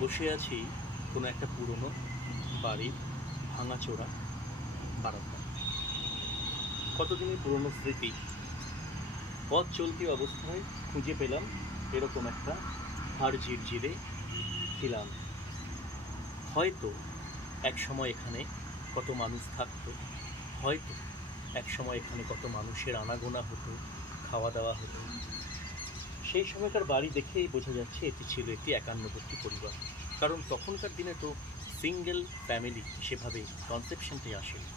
বসে আছি কোনো একটা পুরনো বাড়ির ভাঙাচোরা বারান্দা। কতদিনের পুরনো স্মৃতি। পথ চলতি অবস্থায় খুঁজে পেলাম এরকম একটা হাড় ঝিরঝিরে খিলান। হয়তো এক সময় এখানে কত মানুষ থাকতো, হয়তো এক সময় এখানে কত মানুষের আনাগোনা হতো, খাওয়া দাওয়া হতো। সেই সময়কার বাড়ি দেখেই বোঝা যাচ্ছে এটি ছিল একটি একান্নবর্তী পরিবার। কারণ তখনকার দিনে তো সিঙ্গেল ফ্যামিলি সেভাবে কনসেপশনটাই আসেনি।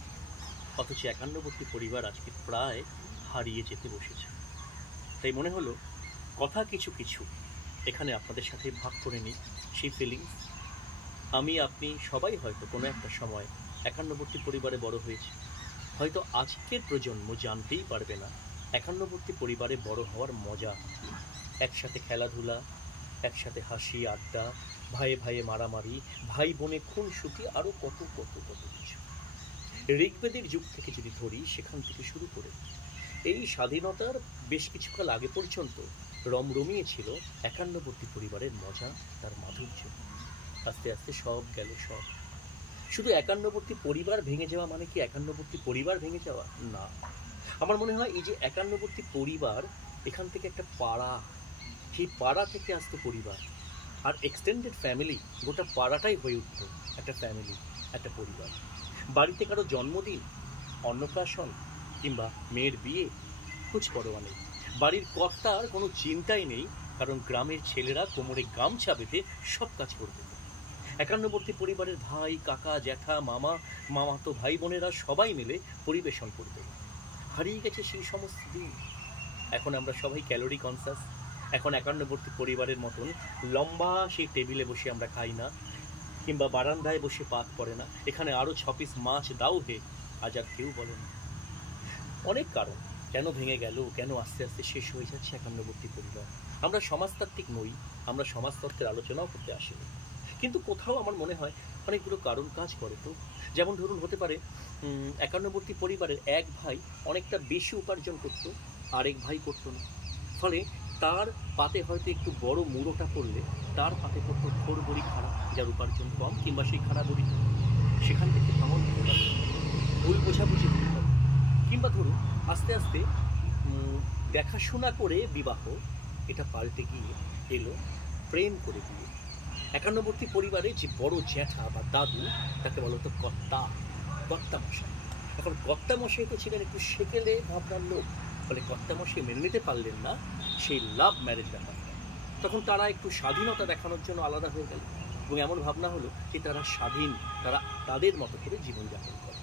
অথচ একান্নবর্তী পরিবার আজকে প্রায় হারিয়ে যেতে বসেছে। তাই মনে হলো কথা কিছু কিছু এখানে আপনাদের সাথে ভাগ করে নিই সেই ফিলিংস। আমি, আপনি সবাই হয়তো কোনো একটা সময় একান্নবর্তী পরিবারে বড় হয়েছে। হয়তো আজকের প্রজন্ম জানতেই পারবে না একান্নবর্তী পরিবারে বড় হওয়ার মজা। একসাথে খেলাধুলা, একসাথে হাসি আড্ডা, ভাইয়ে ভাইয়ে মারামারি, ভাই বোনে খুনসুটি, আরও কত কত কত কিছু। ঋগ্বেদের যুগ থেকে যদি ধরি, সেখান থেকে শুরু করে এই স্বাধীনতার বেশ কিছুকাল আগে পর্যন্ত রমরমিয়ে ছিল একান্নবর্তী পরিবারের মজা, তার মাধুর্য। আস্তে আস্তে সব গেল সব। শুধু একান্নবর্তী পরিবার ভেঙে যাওয়া মানে কি একান্নবর্তী পরিবার ভেঙে যাওয়া? না, আমার মনে হয় এই যে একান্নবর্তী পরিবার, এখান থেকে একটা পাড়া, সেই পাড়া থেকে আসতো পরিবার, আর এক্সটেন্ডেড ফ্যামিলি, গোটা পাড়াটাই হয়ে উঠত একটা ফ্যামিলি, একটা পরিবার। বাড়িতে কারো জন্মদিন, অন্নপ্রাশন কিংবা মেয়ের বিয়ে, খোঁজ পরোয়া নেই। বাড়ির কর্তার কোনো চিন্তাই নেই, কারণ গ্রামের ছেলেরা কোমরে গামছা বেঁধে সব কাজ করবে। একান্নবর্তী পরিবারের ভাই, কাকা, জ্যাঠা, মামা, মামাতো ভাই বোনেরা সবাই মিলে পরিবেশন করবে। হারিয়ে গেছে সেই সমস্ত দিন। এখন আমরা সবাই ক্যালোরি কনসাস। এখন একান্নবর্তী পরিবারের মতন লম্বা সেই টেবিলে বসে আমরা খাই না, কিংবা বারান্দায় বসে পাত পড়ে না। এখানে আরও 6 পিস মাছ দাও হে, আজ আর কেউ বলে না। অনেক কারণ কেন ভেঙে গেল, কেন আস্তে আস্তে শেষ হয়ে যাচ্ছে একান্নবর্তী পরিবার। আমরা সমাজতাত্ত্বিক নই, আমরা সমাজতত্ত্বের আলোচনাও করতে আসিনি, কিন্তু কোথাও আমার মনে হয় অনেকগুলো কারণ কাজ করে। তো যেমন ধরুন, হতে পারে একান্নবর্তী পরিবারের এক ভাই অনেকটা বেশি উপার্জন করত, আরেক ভাই করতো না। ফলে তার পাতে হয়তো একটু বড় মুড়োটা পড়লে তার পাতে পড়তো থোর বড়ি খারাপ, যার উপার্জন কম, কিংবা সেই খারাপ বড়ি। সেখান থেকে ভাঙন হতে পারে, ভুল বোঝাবুঝি হতে পারে। কিংবা ধরুন আস্তে আস্তে দেখাশোনা করে বিবাহ, এটা পাল্টে গিয়ে এলো প্রেম করে বিয়ে। একান্নবর্তী পরিবারে যে বড় জ্যাঠা বা দাদু, তাকে বলতো কর্তা, কর্তা মশাই। এখন কর্তা মশাই তো ছিলেন একটু সেকেলে ভাবনার লোক, ফলে কর্তা মশাই মেনে নিতে পারলেন না সেই লাভ ম্যারেজ ব্যাপারটা। তখন তারা একটু স্বাধীনতা দেখানোর জন্য আলাদা হয়ে গেল, এবং এমন ভাবনা হলো যে তারা স্বাধীন, তারা তাদের মতো করে জীবনযাপন করে।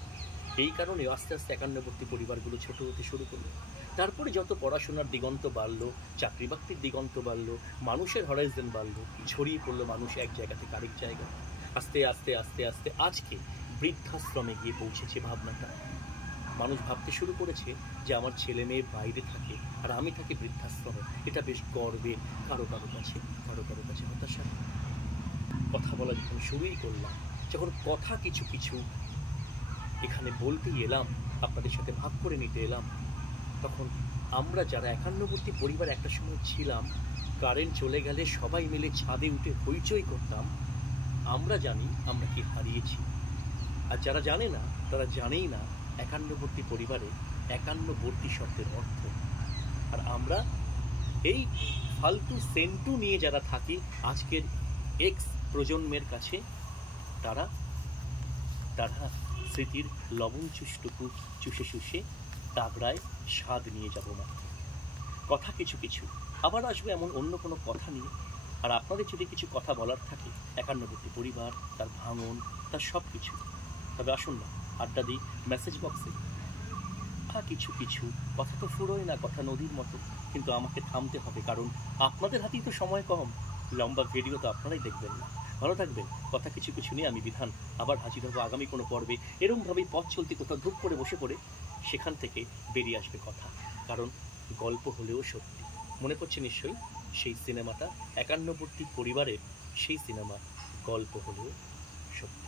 এই কারণে আস্তে আস্তে একান্নবর্তী পরিবারগুলো ছোট হতে শুরু করলো। তারপরে যত পড়াশোনার দিগন্ত বাড়লো, চাকরি বাকরির দিগন্ত বাড়লো, মানুষের হরাইজন বাড়লো, ছড়িয়ে পড়লো মানুষ এক জায়গা থেকে আরেক জায়গায়। আস্তে আস্তে আস্তে আস্তে আজকে বৃদ্ধাশ্রমে গিয়ে পৌঁছেছে ভাবনাটা। মানুষ ভাবতে শুরু করেছে যে আমার ছেলে মেয়ে বাইরে থাকে আর আমি থাকি বৃদ্ধাশ্রমে। এটা বেশ গর্বের, কারো কারো কাছে, কারো কারো কাছে হতাশা। কথা বলা যখন শুরুই করলাম, যখন কথা কিছু কিছু এখানে বলতেই এলাম, আপনাদের সাথে ভাগ করে নিতে এলাম, তখন আমরা যারা একান্নবর্তী পরিবার একটা সময় ছিলাম, কারেন্ট চলে গেলে সবাই মিলে ছাদে উঠে হইচই করতাম, আমরা জানি আমরা কি হারিয়েছি। আর যারা জানে না, তারা জানেই না একান্নবর্তী পরিবারে একান্নবর্তী শব্দের অর্থ। আর আমরা এই ফালতু সেন্টু নিয়ে যারা থাকি আজকের এক্স প্রজন্মের কাছে, তারা তারা স্মৃতির লবণ চুষটুকু চুষে চুষে তাগড়ায় স্বাদ নিয়ে যাব মাত্র। কথা কিছু কিছু আবার আসবে এমন অন্য কোনো কথা নিয়ে। আর আপনাদের যদি কিছু কথা বলার থাকে একান্নবর্তী পরিবার, তার ভাঙন, তার সব কিছু, তবে আসুন না আড্ডা দিই মেসেজ বক্সে। কিছু কিছু কথা তো ফুরোয় না, কথা নদীর মতো, কিন্তু আমাকে থামতে হবে, কারণ আপনাদের হাতেই তো সময় কম। লম্বা ভিডিও তো আপনারাই দেখবেন না। ভালো থাকবেন। কথা কিছু কিছু নিয়ে আমি বিধান আবার হাজির হবো আগামী কোনো পর্বে। এরমভাবেই পথ চলতি কোথাও ধূপ করে বসে পড়ে সেখান থেকে বেরিয়ে আসবে কথা, কারণ গল্প হলেও সত্যি। মনে পড়ছে নিশ্চয়ই সেই সিনেমাটা, একান্নবর্তী পরিবারের সেই সিনেমা, গল্প হলেও সত্যি।